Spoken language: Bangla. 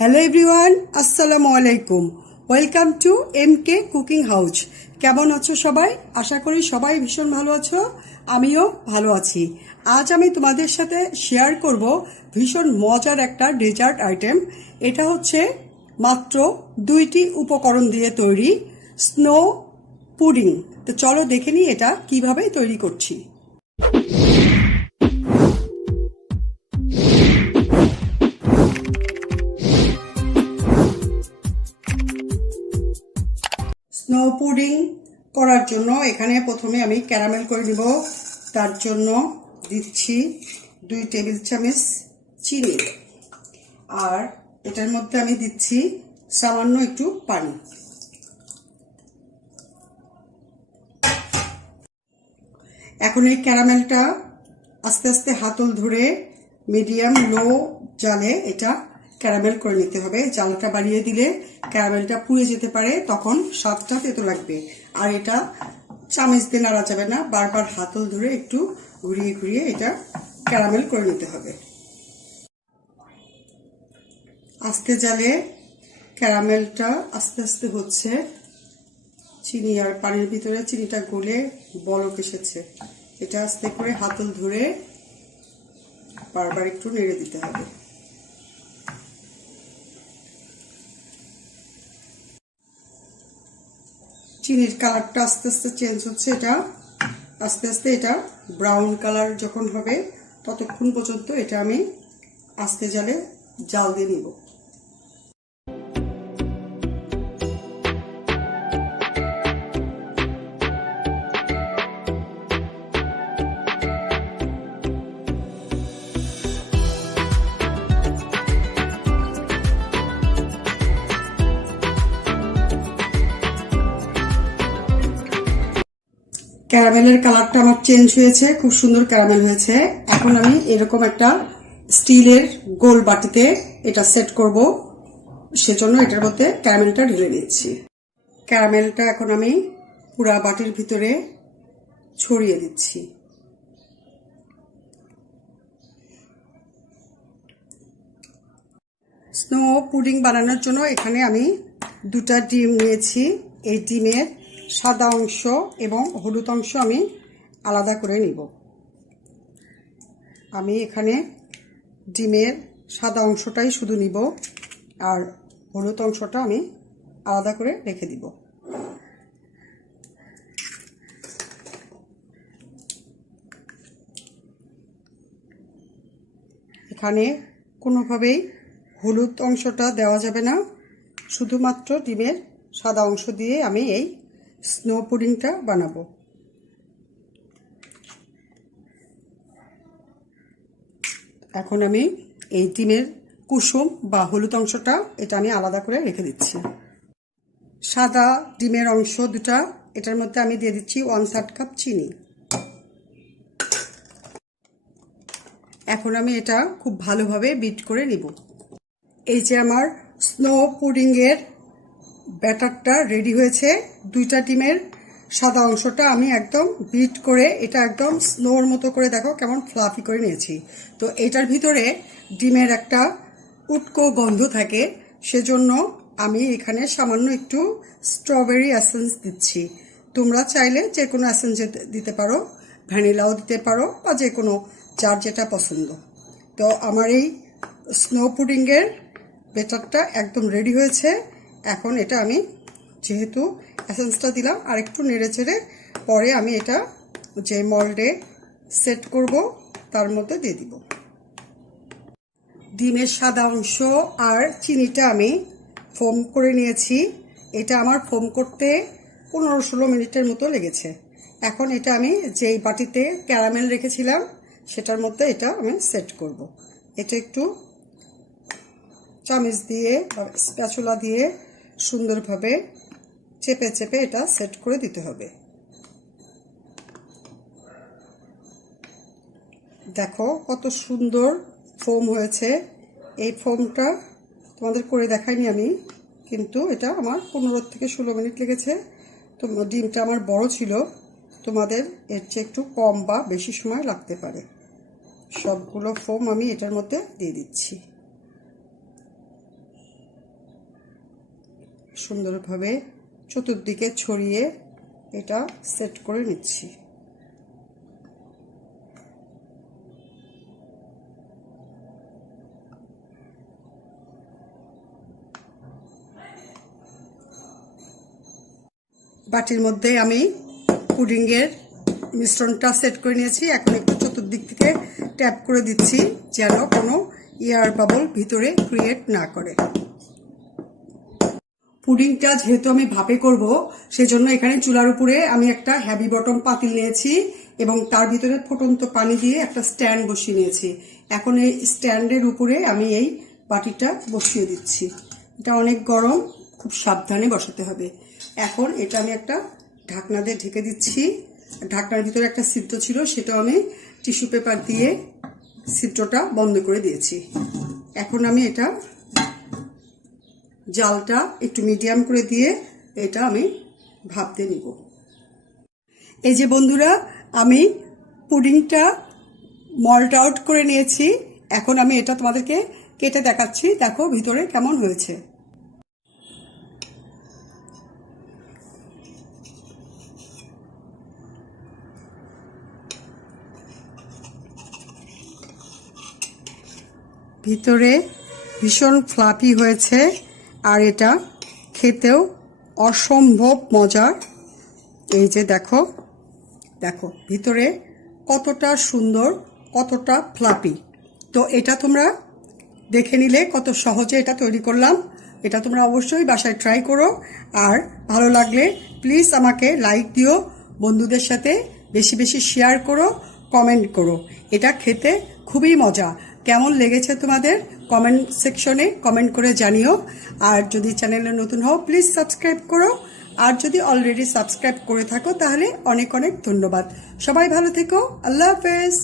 হ্যালো এভরিওয়ান, আসসালামু আলাইকুম। Welcome to MK cooking house. কেমন আছো সবাই? আশা করি সবাই ভীষণ ভালো আছো, আমিও ভালো আছি। আজ আমি তোমাদের সাথে শেয়ার করব ভীষণ মজার একটা ডেজার্ট আইটেম। এটা হচ্ছে মাত্র 2টি উপকরণ দিয়ে তৈরি স্নো পুডিং। তো চলো দেখে নিই এটা কিভাবে তৈরি করছি। স্নো পুডিং করার জন্য এখানে প্রথমে আমি ক্যারামেল করে নিব। তার জন্য দিচ্ছি 2 টেবিল চামচ চিনি, আর এটার মধ্যে আমি দিচ্ছি সামান্য একটু পানি। এখন এই ক্যারামেলটা আস্তে আস্তে হাতল ধরে মিডিয়াম লো জালে এটা ক্যারামেল করে নিতে হবে। জালটা বাড়িয়ে দিলে ক্যারামেলটা পুড়ে যেতে পারে, তখন স্বাদটা তেতো লাগবে। আর এটা চামচ দিয়ে নাড়া যাবে না, বারবার হাতল ধরে একটু ঘুরিয়ে ঘুরিয়ে এটা ক্যারামেল করে নিতে হবে। আস্তে জালে ক্যারামেলটা আস্তে আস্তে হচ্ছে। চিনি আর পানির ভিতরে চিনিটা গলে বলক এসেছে। এটা আস্তে করে হাতল ধরে বারবার একটু নেড়ে দিতে হবে। চিনির কালারটা আস্তে আস্তে চেঞ্জ হচ্ছে। এটা আস্তে আস্তে এটা ব্রাউন কালার যখন হবে ততক্ষণ পর্যন্ত এটা আমি আস্তে জালে জাল দিয়ে নিব। ক্যারামেলের কালারটা আমার চেঞ্জ হয়েছে, খুব সুন্দর ক্যারামেল হয়েছে। এখন আমি এরকম একটা স্টিলের গোল বাটিতে এটা সেট করব, সেজন্য এটার মধ্যে ক্যারামেলটা ঢেলে নিচ্ছি। ক্যারামেলটা এখন আমি পুরা বাটির ভিতরে ছড়িয়ে দিচ্ছি। স্নো পুডিং বানানোর জন্য এখানে আমি 2টা ডিম নিয়েছি। এই ডিমের সাদা অংশ এবং হলুদ অংশ আমি আলাদা করে নিব। আমি এখানে ডিমের সাদা অংশটাই শুধু নিব, আর হলুদ অংশটা আমি আলাদা করে রেখে দিব। এখানে কোনোভাবেই হলুদ অংশটা দেওয়া যাবে না, শুধুমাত্র ডিমের সাদা অংশ দিয়ে আমি এই স্নো পুডিংটা বানাবো। এখন আমি এই ডিমের কুসুম বা হলুদ অংশটা এটা আমি আলাদা করে রেখে দিচ্ছি। সাদা ডিমের অংশ 2টা, এটার মধ্যে আমি দিয়ে দিচ্ছি 1/3 কাপ চিনি। এখন আমি এটা খুব ভালোভাবে বিট করে নিব। এই যে আমার স্নো পুডিং এর ব্যাটারটা রেডি হয়েছে। 2টা ডিমের সাদা অংশটা আমি একদম বিট করে এটা একদম স্নোর মতো করে দেখো কেমন ফ্লাফি করে নিয়েছি। তো এটার ভিতরে ডিমের একটা উটকো গন্ধ থাকে, সেজন্য আমি এখানে সামান্য একটু স্ট্রবেরি এসেন্স দিচ্ছি। তোমরা চাইলে যে কোনো এসেন্স দিতে পারো, ভ্যানিলাও দিতে পারো, বা যে কোনো যার যেটা পছন্দ। তো আমার এই স্নো পুডিংয়ের ব্যাটারটা একদম রেডি হয়েছে। এখন এটা আমি যেহেতু এসেন্সটা দিলাম আর একটু নেড়ে চেড়ে পরে আমি এটা যে মল্ডে সেট করব তার মধ্যে দিয়ে দিব। ডিমের সাদা অংশ আর চিনিটা আমি ফোম করে নিয়েছি। এটা আমার ফোম করতে 15-16 মিনিটের মতো লেগেছে। এখন এটা আমি যেই বাটিতে ক্যারামেল রেখেছিলাম সেটার মধ্যে এটা আমি সেট করব। এটা একটু চামচ দিয়ে বা স্প্যাচুলা দিয়ে সুন্দরভাবে চেপে চেপে এটা সেট করে দিতে হবে। দেখো কত সুন্দর ফোম হয়েছে। এই ফোমটা তোমাদের করে দেখাইনি আমি, কিন্তু এটা আমার 15-16 মিনিট লেগেছে। তো ডিমটা আমার বড় ছিল, তোমাদের এর চেয়ে একটু কম বা বেশি সময় লাগতে পারে। সবগুলো ফোম আমি এটার মধ্যে দিয়ে দিচ্ছি। সুন্দরভাবে চতুর্দিকে ছড়িয়ে এটা সেট করে নিচ্ছি। বাটির মধ্যে আমি পুডিংয়ের মিশ্রণটা সেট করে নিয়েছি। এখন একটু চতুর্দিক থেকে ট্যাপ করে দিচ্ছি যেন কোনো এয়ার বাবল ভিতরে ক্রিয়েট না করে। পুডিংটা যেহেতু আমি ভাপে করব, সেজন্য এখানে চুলার উপরে আমি একটা হেভি বটম পাতিল নিয়েছি এবং তার ভিতরে ফুটন্ত পানি দিয়ে একটা স্ট্যান্ড বসিয়ে নিয়েছি। এখন এই স্ট্যান্ডের উপরে আমি এই বাটিটা বসিয়ে দিচ্ছি। এটা অনেক গরম, খুব সাবধানে বসাতে হবে। এখন এটা আমি একটা ঢাকনা দিয়ে ঢেকে দিচ্ছি। ঢাকনার ভিতরে একটা ছিদ্র ছিল, সেটা আমি টিস্যু পেপার দিয়ে ছিদ্রটা বন্ধ করে দিয়েছি। এখন আমি এটা জালটা একটু মিডিয়াম করে দিয়ে এটা আমি ভাপতে নিব। এই যে বন্ধুরা, আমি পুডিংটা মল্ট আউট করে নিয়েছি। এখন আমি এটা তোমাদেরকে কেটে দেখাচ্ছি, দেখো ভিতরে কেমন হয়েছে। ভিতরে ভীষণ ফ্লাফি হয়েছে আর এটা খেতেও অসম্ভব মজার। এই যে দেখো দেখো ভিতরে কতটা সুন্দর, কতটা ফ্লাফি। তো এটা তোমরা দেখে নিলে কত সহজে এটা তৈরি করলাম। এটা তোমরা অবশ্যই বাসায় ট্রাই করো। আর ভালো লাগলে প্লিজ আমাকে লাইক দিও, বন্ধুদের সাথে বেশি বেশি শেয়ার করো, কমেন্ট করো। এটা খেতে খুবই মজা। কেমন লেগেছে তোমাদের কমেন্ট সেকশনে কমেন্ট করে জানিও। আর যদি চ্যানেলে নতুন হও প্লিজ সাবস্ক্রাইব করো। আর যদি অলরেডি সাবস্ক্রাইব করে থাকো তাহলে অনেক অনেক ধন্যবাদ। সবাই ভালো থেকো। আল্লাহ হাফেজ।